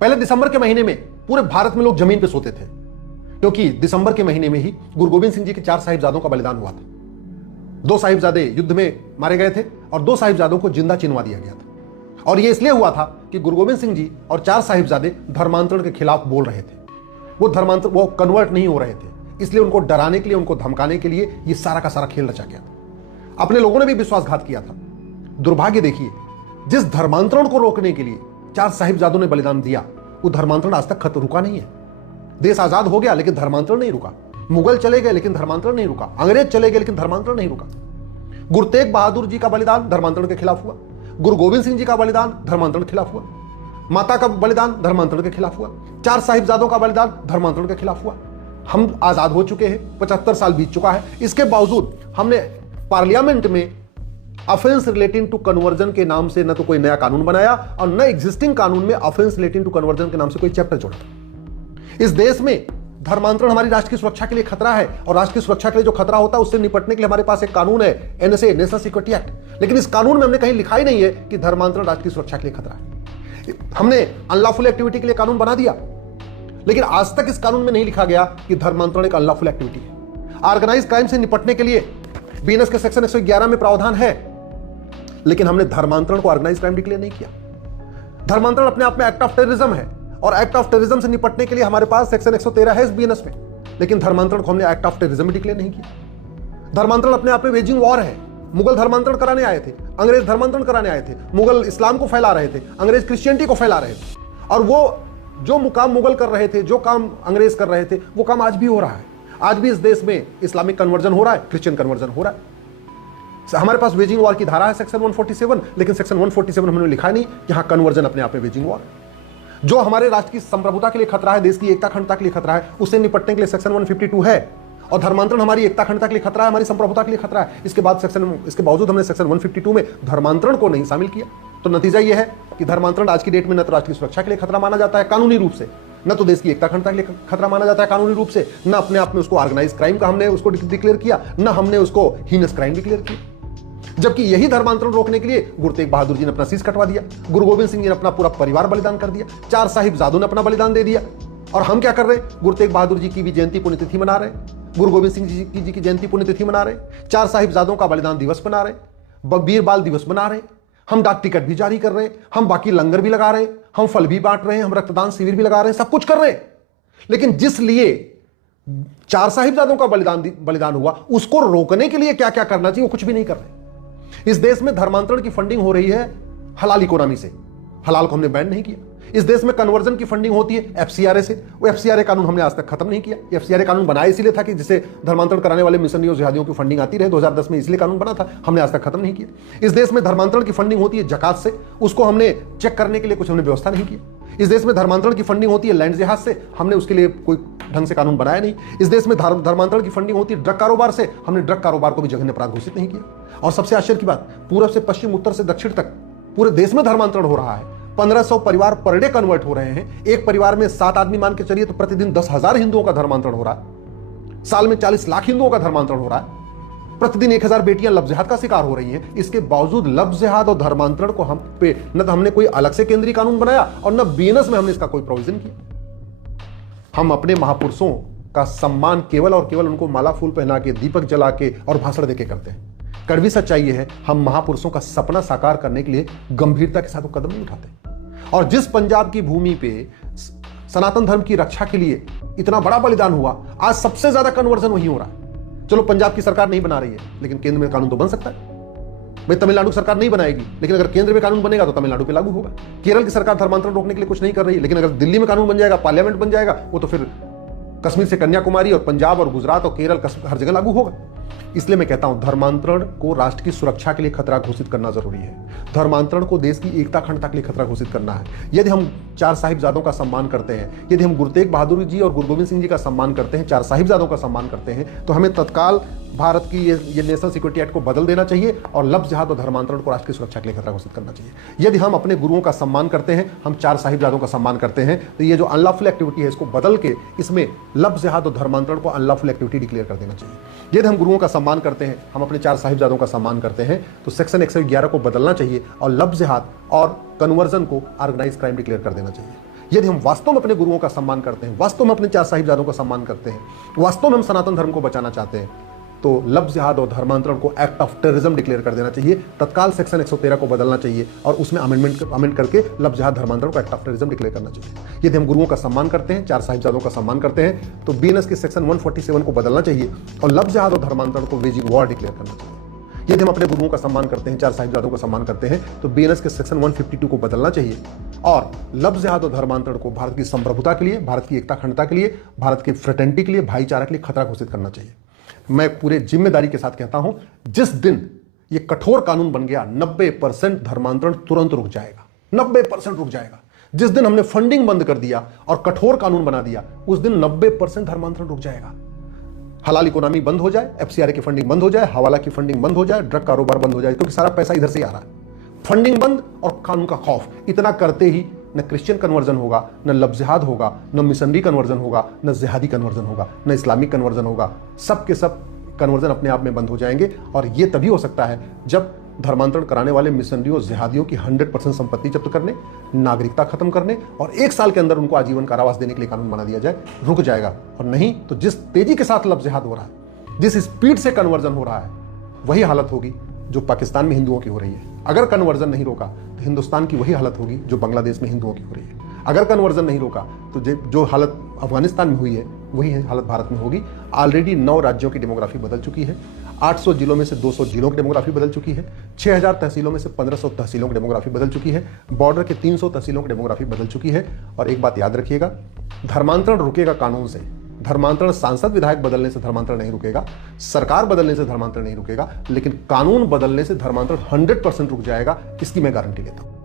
पहले दिसंबर के महीने में पूरे भारत में लोग जमीन पे सोते थे, क्योंकि दिसंबर के महीने में ही गुरु गोविंद सिंह जी के 4 साहिबजादों का बलिदान हुआ था। 2 साहिबजादे युद्ध में मारे गए थे और 2 साहिबजादों को जिंदा चिनवा दिया गया था। और यह इसलिए हुआ था कि गुरु गोविंद सिंह जी और 4 साहिबजादे धर्मांतरण के खिलाफ बोल रहे थे। वो कन्वर्ट नहीं हो रहे थे, इसलिए उनको डराने के लिए, उनको धमकाने के लिए ये सारा का सारा खेल रचा गया था। अपने लोगों ने भी विश्वासघात किया था। दुर्भाग्य देखिए, जिस धर्मांतरण को रोकने के लिए 4 साहिबजादों ने बलिदान दिया, वो धर्मांतरण आज तक रुका नहीं है। देश आजाद हो गया लेकिन धर्मांतरण नहीं रुका। मुगल चले गए लेकिन धर्मांतरण नहीं रुका। अंग्रेज चले गए लेकिन धर्मांतरण नहीं रुका। गुरु तेग बहादुर जी का बलिदान धर्मांतरण के खिलाफ हुआ। गुरु गोविंद सिंह जी का बलिदान धर्मांतरण के खिलाफ हुआ। माता का बलिदान धर्मांतरण के खिलाफ हुआ। 4 साहिबजादों का बलिदान धर्मांतरण के खिलाफ हुआ। हम आजाद हो चुके हैं, 75 साल बीत चुका है। इसके बावजूद हमने पार्लियामेंट में ऑफेंस रिलेटिंग टू कन्वर्जन के नाम से न तो कोई नया कानून बनाया और न एग्जिस्टिंग कानून में ऑफेंस रिलेटिंग टू कन्वर्जन के नाम से कोई चैप्टर जोड़ा। इस देश में धर्मांतरण हमारी राष्ट्र की सुरक्षा के लिए खतरा है, और राष्ट्र की सुरक्षा के लिए जो खतरा होता है उससे निपटने के लिए हमारे पास एक कानून है, एनएसए, नेशनल सिक्योरिटी एक्ट। लेकिन इस कानून में हमने कहीं लिखा ही नहीं है कि धर्मांतरण राष्ट्र की सुरक्षा के लिए खतरा है। हमने अनलॉफुल एक्टिविटी के लिए कानून बना दिया, लेकिन आज तक इस कानून में नहीं लिखा गया कि धर्मांतरण एक अनलॉफुल एक्टिविटी है। ऑर्गेनाइज क्राइम से निपटने के लिए बीएनएस के सेक्शन 111 में प्रावधान है, लेकिन हमने धर्मांतरण को ऑर्गेनाइज क्राइम डिक्लेयर नहीं किया। धर्मांतरण अपने आप में एक्ट ऑफ टेररिज्म है, और एक्ट ऑफ टेररिज्म से निपटने के लिए हमारे पास सेक्शन 113 है इस बीएनएस में, लेकिन धर्मांतरण को हमने एक्ट ऑफ टेररिज्म डिक्लेयर नहीं किया। धर्मांतरण अपने आप में वेजिंग वॉर है। मुगल धर्मांतरण कराने आए थे, अंग्रेज धर्मांतरण कराने आए थे। मुगल इस्लाम को फैला रहे थे, अंग्रेज क्रिश्चियनिटी को फैला रहे थे। और वो जो मुकाम मुगल कर रहे थे, जो काम अंग्रेज कर रहे थे, वो काम आज भी हो रहा है। आज भी इस देश में इस्लामिक कन्वर्जन हो रहा है, क्रिश्चियन कन्वर्जन हो रहा है। हमारे पास वेजिंग वॉर की धारा है सेक्शन 147, लेकिन सेक्शन 147 हमने लिखा नहीं कि यहां कन्वर्जन अपने आप में वेजिंग वॉर। जो हमारे राष्ट्र की संप्रभुता के लिए खतरा है, देश की एकता अखंडता के लिए खतरा है, उससे निपटने के लिए सेक्शन 152 है। और धर्मांतरण हमारी एकता अखंडता के लिए खतरा है, हमारी संप्रभुता के लिए खतरा है। इसके बावजूद हमने सेक्शन 152 में धर्मांतरण को नहीं शामिल किया। तो नतीजा यह है कि धर्मांतरण आज की डेट में न तो राष्ट्र की सुरक्षा के लिए खतरा माना जाता है कानूनी रूप से, न तो देश की एकता अखंडता के लिए खतरा माना जाता है कानूनी रूप से, न अपने आप में उसको ऑर्गेनाइज क्राइम का हमने उसको डिक्लेयर किया, न हमने उसको हीनस क्राइम डिक्लेयर किया। जबकि यही धर्मांतरण रोकने के लिए गुरु तेग बहादुर जी ने अपना शीश कटवा दिया, गुरु गोविंद सिंह जी ने अपना पूरा परिवार बलिदान कर दिया, 4 साहिबजादों ने अपना बलिदान दे दिया। और हम क्या कर रहे हैं? गुरु तेग बहादुर जी की भी जयंती पुण्यतिथि मना रहे, गुरु गोविंद सिंह जी की जयंती पुण्यतिथि मना रहे, 4 साहिबजादों का बलिदान दिवस मना रहे, वीर बाल दिवस मना रहे, हम डाक टिकट भी जारी कर रहे हैं, हम बाकी लंगर भी लगा रहे हैं, हम फल भी बांट रहे हैं, हम रक्तदान शिविर भी लगा रहे हैं, सब कुछ कर रहे हैं। लेकिन जिस लिए 4 साहिबजादों का बलिदान हुआ, उसको रोकने के लिए क्या क्या करना चाहिए वो कुछ भी नहीं कर रहे। इस देश में धर्मांतरण की फंडिंग हो रही है हलाल इकोनॉमी से, हलाल को हमने बैन नहीं किया। इस देश में कन्वर्जन की फंडिंग होती है एफसीआरए से, वो एफसीआरए कानून हमने आज तक खत्म नहीं किया। एफसीआरए कानून बनाया इसीलिए था कि जिसे धर्मांतरण कराने वाले मिशनरियों जिहादियों की फंडिंग आती रहे, 2010 में इसलिए कानून बना था, हमने आज तक खत्म नहीं किया। इस देश में धर्मांतरण की फंडिंग होती है जकात से, उसको हमने चेक करने के लिए कुछ हमने व्यवस्था नहीं किया। इस देश में धर्मांतरण की फंडिंग होती है लैंड जिहाद से, हमने उसके लिए कोई ढंग से कानून बनाया नहीं। इस देश में धर्मांतरण की फंडिंग होती है ड्रग कारोबार से, हमने ड्रग कारोबार को भी जघन्य अपराध घोषित नहीं किया। और सबसे आश्चर्य की बात, पूर्व से पश्चिम, उत्तर से दक्षिण तक पूरे देश में धर्मांतरण हो रहा है। 1500 परिवार पर डे कन्वर्ट हो रहे हैं। एक परिवार में 7 आदमी मान के चलिए तो प्रतिदिन 10,000 हिंदुओं का धर्मांतरण हो रहा है। साल में 40 लाख हिंदुओं का धर्मांतरण हो रहा है। प्रतिदिन 1000 बेटियां लव जिहाद का शिकार हो रही हैं। इसके बावजूद लव जिहाद और धर्मांतरण को हम पे न तो हमने कोई अलग से केंद्रीय कानून बनाया और न बीएनएस में हमने इसका कोई प्रोविजन किया। हम अपने महापुरुषों का सम्मान केवल और केवल उनको माला फूल पहना के, दीपक जला के और भाषण देके करते हैं। कड़वी सच्चाई यह है, हम महापुरुषों का सपना साकार करने के लिए गंभीरता के साथ वो कदम नहीं उठाते। और जिस पंजाब की भूमि पे सनातन धर्म की रक्षा के लिए इतना बड़ा बलिदान हुआ, आज सबसे ज्यादा कन्वर्जन वही हो रहा है। चलो पंजाब की सरकार नहीं बना रही है, लेकिन केंद्र में कानून तो बन सकता है। भाई तमिलनाडु सरकार नहीं बनाएगी, लेकिन अगर केंद्र में कानून बनेगा तो तमिलनाडु पे लागू होगा। केरल की सरकार धर्मांतरण रोकने के लिए कुछ नहीं कर रही है, लेकिन अगर दिल्ली में कानून बन जाएगा, पार्लियामेंट बन जाएगा, वो तो फिर कश्मीर से कन्याकुमारी और पंजाब और गुजरात और केरल हर जगह लागू होगा। इसलिए मैं कहता हूं धर्मांतरण को राष्ट्र की सुरक्षा के लिए खतरा घोषित करना जरूरी है। धर्मांतरण को देश की एकता अखंडता के लिए खतरा घोषित करना है। यदि हम 4 साहिबजादों का सम्मान करते हैं, यदि हम गुरु तेग बहादुर जी और गुरु गोविंद सिंह जी का सम्मान करते हैं, 4 साहिबजादों का सम्मान करते हैं, तो हमें तत्काल भारत की ये नेशनल सिक्योरिटी एक्ट को बदल देना चाहिए और लफ्ज़ जिहाद और धर्मांतरण को राष्ट्र की सुरक्षा के लिए खतरा घोषित करना चाहिए। यदि हम अपने गुरुओं का सम्मान करते हैं, हम 4 साहिबजादों का सम्मान करते हैं, तो ये जो अनलॉफुल एक्टिविटी है इसको बदल के इसमें लफ्ज़ जिहाद और धर्मांतरण को अनलॉफुल एक्टिविटी डिक्लेयर कर देना चाहिए। यदि हम गुरुओं का सम्मान करते हैं, हम अपने 4 साहिबजादों का सम्मान करते हैं, तो सेक्शन 111 को बदलना चाहिए और लफ्ज़ जिहाद और कन्वर्जन को ऑर्गेनाइज क्राइम डिक्लेयर कर देना चाहिए। यदि हम वास्तव में अपने गुरुओं का सम्मान करते हैं, वास्तव में अपने 4 साहिबजादों का सम्मान करते हैं, वास्तव में हम सनातन धर्म को बचाना चाहते हैं, तो लफ्ज़ जिहाद और धर्मांतरण को एक्ट ऑफ टेररिज्म डिक्लेयर कर देना चाहिए। तत्काल सेक्शन 113 को बदलना चाहिए और उसमें अमेंड करके लफ्ज़ जिहाद धर्मांतरण को एक्ट ऑफ टेररिज्म डिक्लेयर करना चाहिए। यदि हम गुरुओं का सम्मान करते हैं, 4 साहिबजादों का सम्मान करते हैं, तो बीएनएस के सेक्शन 147 को बदलना चाहिए और लफ्ज़ जिहाद और धर्मांतरण को वेजिंग वॉर डिक्लेयर करना चाहिए। यदि हम अपने गुरुओं का सम्मान करते हैं, 4 साहिबजादों का सम्मान करते हैं, तो बीएनएस के सेक्शन 152 को बदलना चाहिए और लफ्ज़ जिहाद और धर्मांतरण को भारत की संप्रभुता के लिए, भारत की एकता अखंडता के लिए, भारत की फ्रेटर्निटी के लिए, भाईचारा के लिए खतरा घोषित करना चाहिए। मैं पूरे जिम्मेदारी के साथ कहता हूं, जिस दिन यह कठोर कानून बन गया, 90% धर्मांतरण तुरंत रुक जाएगा। 90% रुक जाएगा। जिस दिन हमने फंडिंग बंद कर दिया और कठोर कानून बना दिया, उस दिन 90% धर्मांतरण रुक जाएगा। हलाल इकोनॉमी बंद हो जाए, एफसीआरए की फंडिंग बंद हो जाए, हवाला की फंडिंग बंद हो जाए, ड्रग कारोबार बंद हो जाए, क्योंकि सारा पैसा इधर से आ रहा है। फंडिंग बंद और कानून का खौफ, इतना करते ही न क्रिश्चियन कन्वर्जन होगा, न लफ्ज़ जिहाद होगा, न मिशनरी कन्वर्जन होगा, न जिहादी कन्वर्जन होगा, न इस्लामिक कन्वर्जन होगा। सब के सब कन्वर्जन अपने आप में बंद हो जाएंगे और ये तभी हो सकता है जब धर्मांतरण कराने वाले मिशनरियों, जिहादियों की 100% संपत्ति जब्त करने, नागरिकता खत्म करने और 1 साल के अंदर उनको आजीवन कारावास देने के लिए कानून बना दिया जाए। रुक जाएगा। और नहीं तो जिस तेजी के साथ लफ्ज़ जिहाद हो रहा है, जिस स्पीड से कन्वर्जन हो रहा है, वही हालत होगी जो पाकिस्तान में हिंदुओं की हो रही है। अगर कन्वर्जन नहीं रोका तो हिंदुस्तान की वही हालत होगी जो बांग्लादेश में हिंदुओं की हो रही है। अगर कन्वर्जन नहीं रोका तो जो हालत अफगानिस्तान में हुई है, वही हालत भारत में होगी। ऑलरेडी 9 राज्यों की डेमोग्राफी बदल चुकी है। 800 जिलों में से 200 जिलों की डेमोग्राफी बदल चुकी है। 6000 तहसीलों में से 1500 तहसीलों की डेमोग्राफी बदल चुकी है। बॉर्डर के 300 तहसीलों की डेमोग्राफी बदल चुकी है। और एक बात याद रखिएगा, धर्मांतरण रुकेगा कानून से। धर्मांतरण सांसद विधायक बदलने से धर्मांतरण नहीं रुकेगा, सरकार बदलने से धर्मांतरण नहीं रुकेगा, लेकिन कानून बदलने से धर्मांतरण 100% रुक जाएगा। इसकी मैं गारंटी लेता हूं।